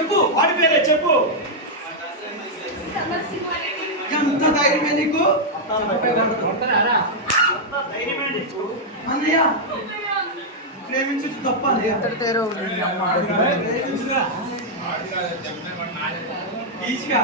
చెప్పు వాడి పేరే చెప్పు. ఎంత ధైర్యమే నీకు? అన్నయ్య ప్రేమించు తప్ప అన్నయ్య. ప్రేమించురా ఈశ్వా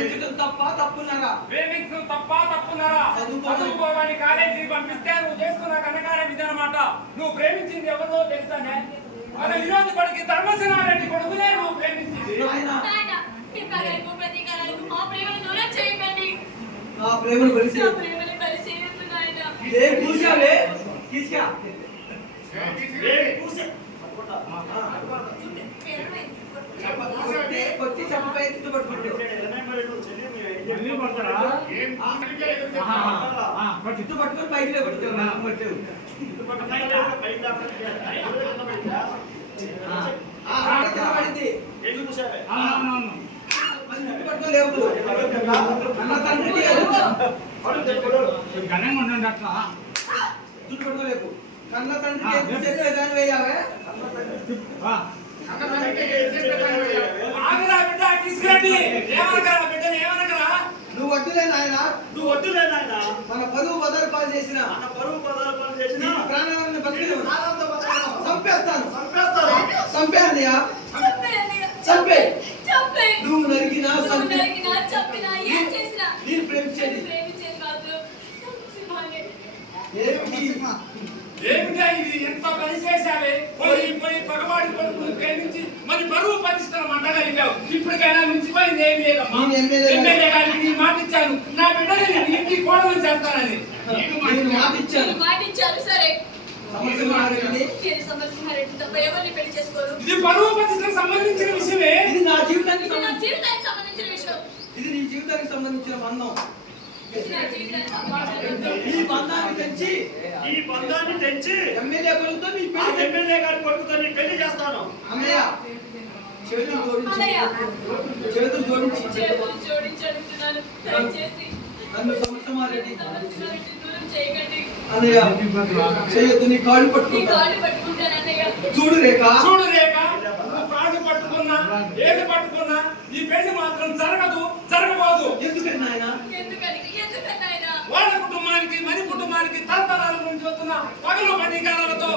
ప్రేమించడం తప్ప తప్పున్నారా? ప్రేమించడం తప్ప తప్పున్నారా. చదువుకోవాలి కాలేజీకి పంపిస్తే నువ్వు చేస్తున్న కనకారం ఇదనమాట నువ్వు ప్రేమించింది ఎవరిదో తెలుసానే మన విరోధి కొడుకు ధర్మసేనారెడ్డి కొడుకునే నువ్వు ప్రేమించింది. నా ప్రేమను కలిసి నా ప్రేమని చేయొద్దు నాయన. ఏం కూర్చావే తీసుకా. చుట్టూ పట్టుకొని తండ్రికి చుట్టూ పట్టుకొని లేపు కన్న తండ్రికి ఎందుకు వద్దులే నాయన. నువ్వు వద్దులే నాయన. మన పరువు బదరు పాలు చేసిన మన పరువు పదార్థాలు చేసిన నీ ప్రాణాలను కాలంతో బతకడం. చంపేస్తాను. చంపేస్తారు చంపే నువ్వు నరికినా చంపే నేను ప్రేమించేది. ఏమిటి? ఇది? ఎంత పని చేశావే పోయి పోయి పగవాడి ప్రేమించి మరి బరువు పరిస్థితులు మంటగలిగావు ఇప్పటికైనా మించిపోయింది ఏం లేదమ్మా నేను ఎమ్మెల్యే గారికి- ఎమ్మెల్యే గారికి నీ మాట ఇచ్చాను బిడ్డని నేను ఇంటికి కోడలు చేస్తానని. నేను మాట ఇచ్చాను నువ్వు మాట ఇచ్చారు సరే. ఇది బరువు పరిస్థితులకు సంబంధించిన విషయమే. ఇది నా జీవితానికి సంబంధించిన విషయం. ఇది నీ జీవితానికి సంబంధించిన బంధం. ఇది నా జీవితానికి సంబంధించిన విషయం. ఈ బంధాన్ని తెంచి ఈ బంధాన్ని తెంచి ఎమ్మెల్యే కొడుకుతో నీ పెళ్ళి ఎమ్మెల్యే గారి కొడుకుతో నీ పెళ్ళి చేస్తాను. అన్నయ్య చేతులు జోడించి. అన్నయ్య. చేతులు జోడించి. చేతులు జోడించి అడుగుతున్నాను దయచేసి నన్ను అన్నయ్య చేయొద్దు నీ కాళ్ళు పట్టుకుంటా. కాళ్ళు చూడు రేఖ. చూడు రేఖ. నువ్వు ప్రాణి పట్టుకున్నా ఏది పట్టుకున్నా ఈ పెళ్ళి మాత్రం జరగదు జరగబోదు. ఎందుకని నాయన? ఎందుకని? ఎందుకని ఆయన వాళ్ళ కుటుంబానికి మరి కుటుంబానికి తరతరాల నుంచి వస్తున్న పగలు పనికారాలతో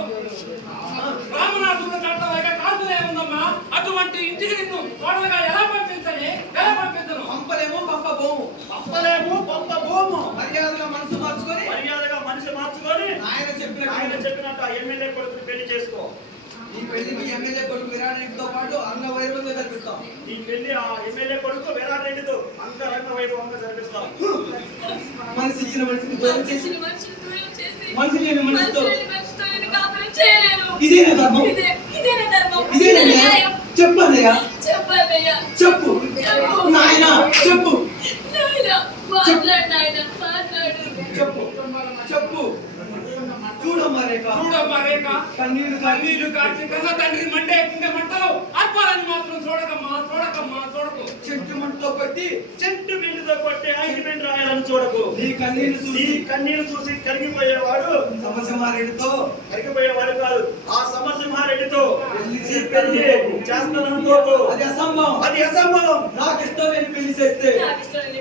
రామనాథుడు కట్టలేక కాదులే ఉందమ్మా అటువంటి ఇంటికి నిన్ను కోడలుగా ఎలా పంపించని ఎలా పంపబోము పంపలేము పంప భూము. మర్యాదగా మనసు మార్చుకొని మర్యాదగా మనిషి మార్చుకొని ఆయన ఆయన చెప్పిన చెప్పినట్టు ఆ ఎమ్మెల్యే కొడుకుని పెళ్ళి చేసుకో. ఈ పెళ్ళికి ఎమ్మెల్యే కొడుకు విరాడితో పాటు అంగ వైభవంగా జరిపిస్తాం. ఈ పెళ్ళి ఆ ఎమ్మెల్యే కొడుకు విరాట్ రెడ్డితో అంతరంగ వైభవంగా జరిపిస్తాం మనిషి ఇచ్చిన మనిషిని దూరం చేసి. మనిషి లేని మనిషితో. ఇదేనా ధర్మం? ఇదే ఇదేనా ధర్మం? ఇదేనా చెప్పన్నయ్య. చెప్పు. చెప్పు. నాయన చెప్పు నాయనా మాట్లాడు నాయనా మాట్లాడు చెప్పు. చెప్పు. చూడమ్మా రేఖ చూడమ్మా రేఖ కన్నీళ్ళు కాచి. కన్న తండ్రి మండే కుండే మంటలు అర్పాలని మాత్రం చూడకమ్మా చూడకమ్మా చూడకు. చెట్టు మంటతో కొట్టి. సెంటిమెంట్తో కొట్టి ఆయింట్మెంట్ రాయాలని చూడకు. నీ కన్నీళ్ళు నీ చూసి కన్నీరు చూసి కరిగిపోయేవాడు. సమసింహారెడ్డితో కరిగిపోయేవాడు కాదు. ఆ సమరసింహారెడ్డితో పెళ్ళి తోపు అది అసంభవం. అది అసంభవం. నాకు ఇష్టం లేని పెళ్ళి చేస్తే. నాకు ఇష్టం లేని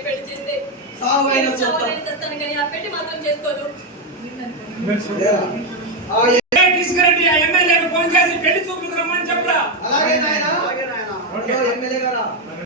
పెళ్ళి చేస్తే కానీ ఆ పెళ్ళి మాత్రం చేసుకోదు.